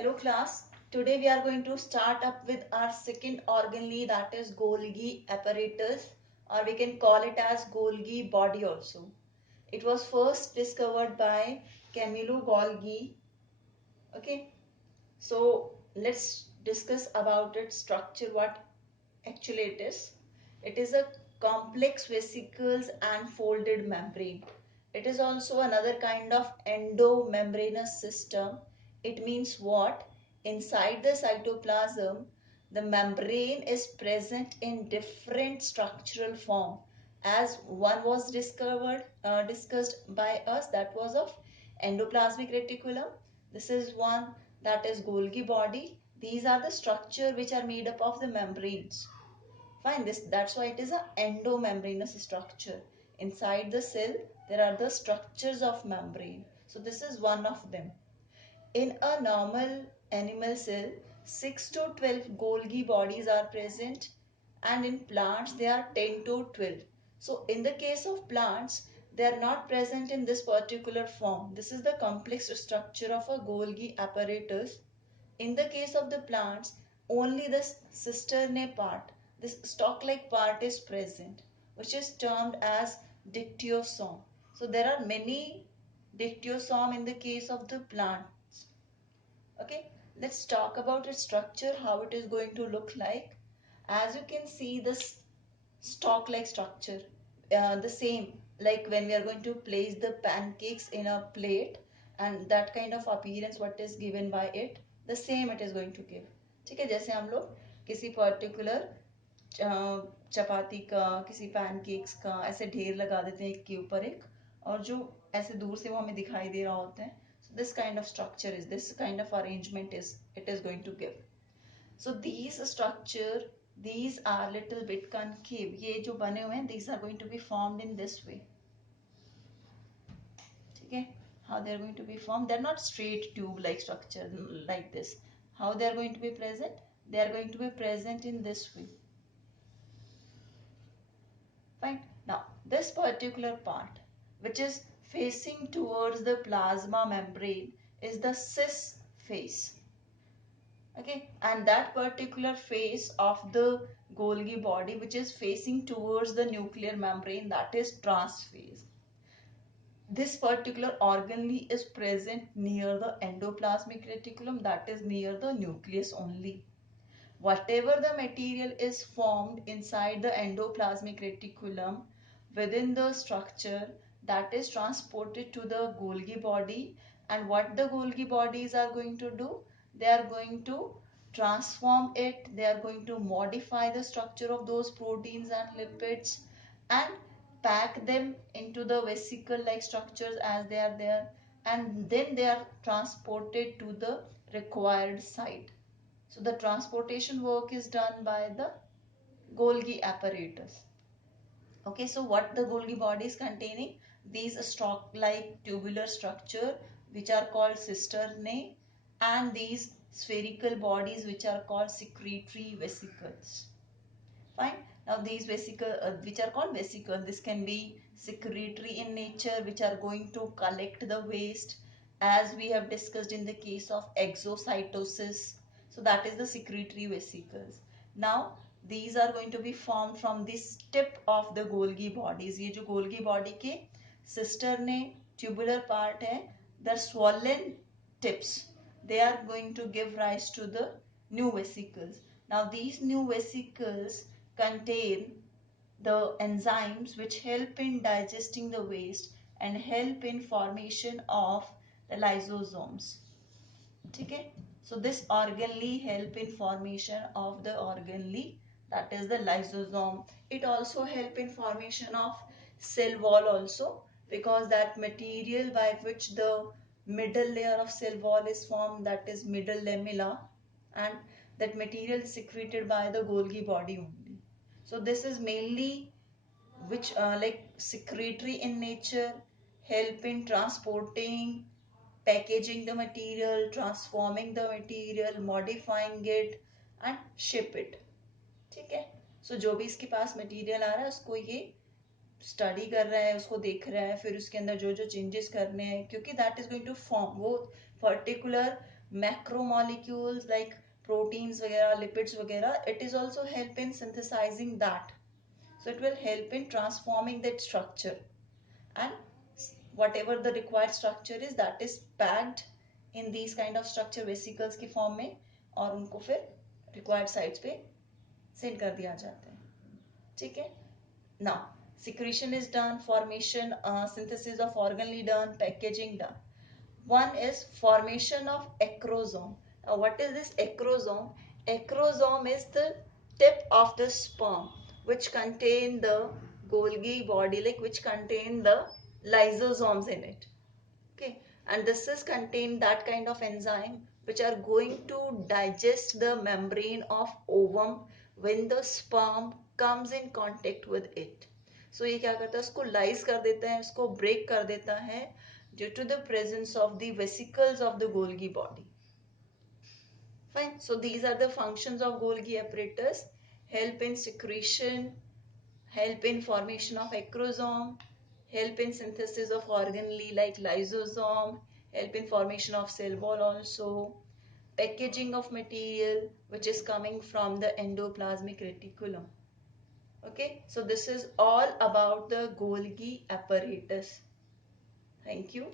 Hello class. Today we are going to start up with our second organelle, that is Golgi apparatus, or we can call it as Golgi body also. It was first discovered by Camillo Golgi. Okay. So let's discuss about its structure, what actually it is. It is a complex vesicles and folded membrane. It is also another kind of endomembranous system. It means what? Inside the cytoplasm, the membrane is present in different structural form. As one was discussed by us, that was of endoplasmic reticulum. This is one, that is Golgi body. These are the structure which are made up of the membranes. Fine, that's why it is an endomembranous structure. Inside the cell, there are the structures of membrane. So this is one of them. In a normal animal cell, 6 to 12 Golgi bodies are present, and in plants they are 10 to 12. So in the case of plants, they are not present in this particular form. This is the complex structure of a Golgi apparatus. In the case of the plants, only the cisternae part, this stalk-like part is present, which is termed as dictyosome. So there are many dictyosome in the case of the plants. Okay, let's talk about its structure, how it is going to look like. As you can see, this stalk-like structure, the same like when we are going to place the pancakes in a plate, and that kind of appearance what is given by it, the same it is going to give. ठीक है, जैसे हम लोग किसी particular चपाती का, किसी pancakes का ऐसे ढेर लगा देते हैं एक के ऊपर एक, और जो ऐसे दूर से वो हमें दिखाई दे रहा होता है. So this kind of structure is, this kind of arrangement is it is going to give. So these structure, these are little bit concave. ये जो बने हुए हैं, these are going to be formed in this way. ठीक है, how they are going to be formed? They are not straight tube like structure like this. How they are going to be present? They are going to be present in this way. Fine. Now this particular part which is facing towards the plasma membrane is the cis face. Okay, and that particular face of the Golgi body which is facing towards the nuclear membrane, that is transphase. This particular organelle is present near the endoplasmic reticulum, that is near the nucleus only. Whatever the material is formed inside the endoplasmic reticulum within the structure, that is transported to the Golgi body, and what the Golgi bodies are going to do, they are going to transform it, they are going to modify the structure of those proteins and lipids and pack them into the vesicle like structures as they are there, and then they are transported to the required site. So the transportation work is done by the Golgi apparatus. Okay, so what the Golgi body is containing? These stalk-like tubular structure which are called cisternae, and these spherical bodies which are called secretory vesicles. Fine. Now these vesicle which are called vesicles, this can be secretory in nature, which are going to collect the waste, as we have discussed in the case of exocytosis. So that is the secretory vesicles. Now these are going to be formed from this tip of the Golgi bodies. ये जो Golgi body के cisternae tubular part है, the swollen tips, they are going to give rise to the new vesicles. Now these new vesicles contain the enzymes which help in digesting the waste and help in formation of the lysosomes. Okay, so this organelle help in formation of the organelle, that is the lysosome. It also help in formation of cell wall also, because that material by which the middle layer of cell wall is formed, that is middle lamella, and that material is secreted by the Golgi body only. So this is mainly which like secretory in nature, help in transporting, packaging the material, transforming the material, modifying it and ship it. ठीक है, सो जो भी इसके पास material आ रहा है उसको ये study कर रहा है, उसको देख रहा है, फिर उसके अंदर जो जो चेंजेस करने हैं, क्योंकि that is going to form वो पर्टिकुलर macromolecules like proteins वगैरह, lipids वगैरह, it is also help in synthesizing that. So it will help in transforming that structure, and whatever the required structure is, that is packed in these kind of structure vesicles की form में, और उनको फिर required sites पे send कर दिया जाता है. ठीक है. Now secretion is done, formation, synthesis of organelle done, packaging done. One is formation of acrosome. Now what is this acrosome? Acrosome is the tip of the sperm which contain the Golgi body, like which contain the lysosomes in it. Okay, and this is contain that kind of enzyme which are going to digest the membrane of ovum when the sperm comes in contact with it. So ये क्या करता है, उसको lies कर देता है, उसको break कर देता है due to the presence of the vesicles of the Golgi body. Fine. So these are the functions of Golgi apparatus: help in secretion, help in formation of acrosome, help in synthesis of organelle like lysosome, help in formation of cell wall also, packaging of material which is coming from the endoplasmic reticulum. Okay, so this is all about the Golgi apparatus. Thank you.